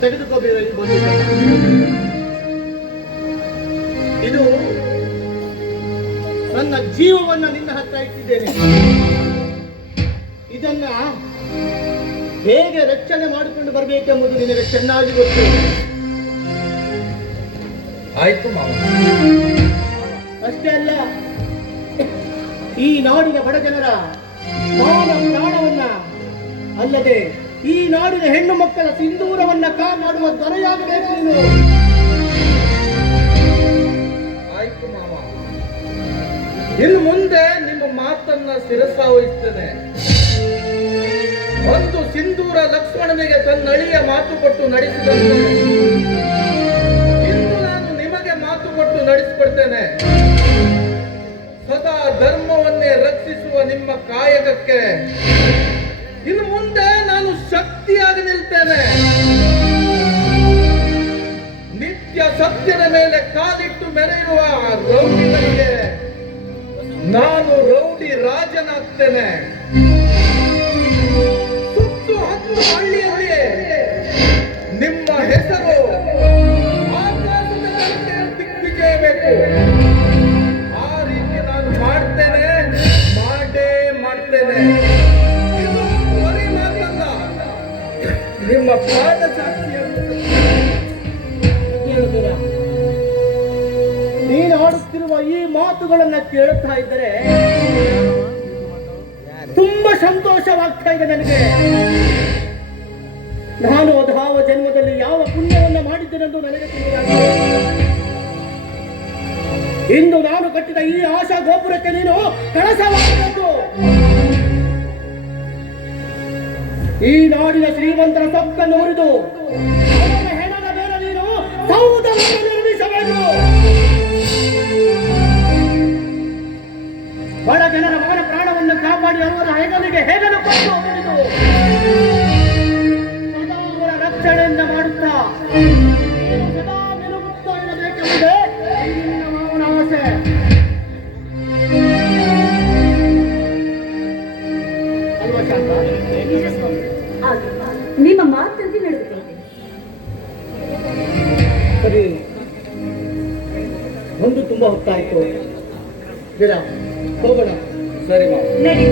ತೆಗೆದುಕೋಬೇಡ. ಇದು ನನ್ನ ಜೀವವನ್ನ ನಿನ್ನ ಹತ್ರ ಇಟ್ಟಿದ್ದೇನೆ. ಇದನ್ನ ಹೇಗೆ ರಕ್ಷಣೆ ಮಾಡಿಕೊಂಡು ಬರಬೇಕೆಂಬುದು ನಿನಗೆ ಚೆನ್ನಾಗಿ ಗೊತ್ತು. ಆಯ್ತು ಮಾವ. ಅಷ್ಟೇ ಅಲ್ಲ, ಈ ನಾಡಿನ ಬಡ ಜನರ ಮಾನ ಪ್ರಾಣವನ್ನ ಅಲ್ಲದೆ ಈ ನಾಡಿನ ಹೆಣ್ಣು ಮಕ್ಕಳ ಸಿಂಧೂರವನ್ನ ಕಾಪಾಡುವ ದೊರೆಯಾಗಬೇಕು ನೀನು. ಆಯ್ತು ಮಾವ, ಇನ್ನು ಮುಂದೆ ನಿಮ್ಮ ಮಾತನ್ನ ಶಿರಸಾವಹಿಸ್ತೇನೆ. ಒಂದು ಸಿಂಧೂರ ಲಕ್ಷ್ಮಣನಿಗೆ ತನ್ನ ಅಳಿಯ ಮಾತು ಕೊಟ್ಟು ನಡೆಸಿದಂತೆ ಇಂದು ನಾನು ನಿಮಗೆ ಮಾತು ಕೊಟ್ಟು ನಡೆಸಿಕೊಡ್ತೇನೆ. ಸದಾ ಧರ್ಮವನ್ನೇ ರಕ್ಷಿಸುವ ನಿಮ್ಮ ಕಾಯಕಕ್ಕೆ ಇನ್ನು ಮುಂದೆ ನಾನು ಶಕ್ತಿಯಾಗಿ ನಿಲ್ತೇನೆ. ನಿತ್ಯ ಸತ್ಯದ ಮೇಲೆ ಕಾಲಿಟ್ಟು ಮೆರೆಯುವ ರೌಡಿಗಳಿಗೆ ನಾನು ರೌಡಿ ರಾಜನಾಗ್ತೇನೆ. ಸುತ್ತು ಹತ್ತು ಹಳ್ಳಿಯಲ್ಲಿ ನಿಮ್ಮ ಹೆಸರು ಆಕಾಶದ ತನಕ ದಿಗ್ವಿಜಯಬೇಕು. ಆ ರೀತಿ ನಾನು ಮಾಡ್ತೇನೆ, ಮಾಡೇ ಮಾಡ್ತೇನೆ. ಇದು ಬರೀ ಮಾತಲ್ಲ, ನಿಮ್ಮ ಪಾದ ಸಾಕ್ಷಿಯನ್ನು ಕೇಳುತ್ತೀರ. ನೀನು ಆಡುತ್ತಿರುವ ಈ ಮಾತುಗಳನ್ನ ಕೇಳುತ್ತಾ ಇದ್ದರೆ ತುಂಬಾ ಸಂತೋಷವಾಗ್ತಾ ಇದೆ ನನಗೆ. ನಾನು ಅದಾವ ಜನ್ಮದಲ್ಲಿ ಯಾವ ಪುಣ್ಯವನ್ನ ಮಾಡಿದ್ದೇನೆಂದು ನನಗೆ ತಿಳಿದಾಗಿದೆ. ಇಂದು ನಾನು ಕಟ್ಟಿದ ಈ ಆಶಾ ಗೋಪುರಕ್ಕೆ ನೀನು ಕಳಸವಾಗಬೇಕು. ಈ ನಾಡಿನ ಶ್ರೀಮಂತರ ಸೊಕ್ಕನ್ನು ಮುರಿದು ಅವರ ಹೆಣದ ಮೇಲೆ ನೀನು ಸೌಧವನ್ನು ನಿರ್ಮಿಸಬೇಕು. ಬಡ ಜನರ ಮಗನ ಪ್ರಾಣವನ್ನು ಕಾಪಾಡಿ ಅವರ ಹೆಗಲಿಗೆ ಹೆಗಲು ಕೊಟ್ಟು ಹೊಡೆದು ಸದಾ ಅವರ ರಕ್ಷಣೆಯಿಂದ ಮಾಡುತ್ತಾ ನೀನು ಸದಾ ನಿಲುಗುತ್ತಾ ಇರಬೇಕೆಂಬುದೇ ನಿನ್ನ ಮಾವನ ಆಸೆ. ಅಲ್ವಾ ಶಾಂತ? ನಿಮ್ಮ ಮಾತಂತೆ ನಡೆದುಕೊಳ್ಳಿ. ಸರಿ, ಒಂದು ತುಂಬಾ ಹೊತ್ತಾಯ್ತು. ಹೋಗೋಣ. ಸರಿ ಮಾವ. ನಡಿ.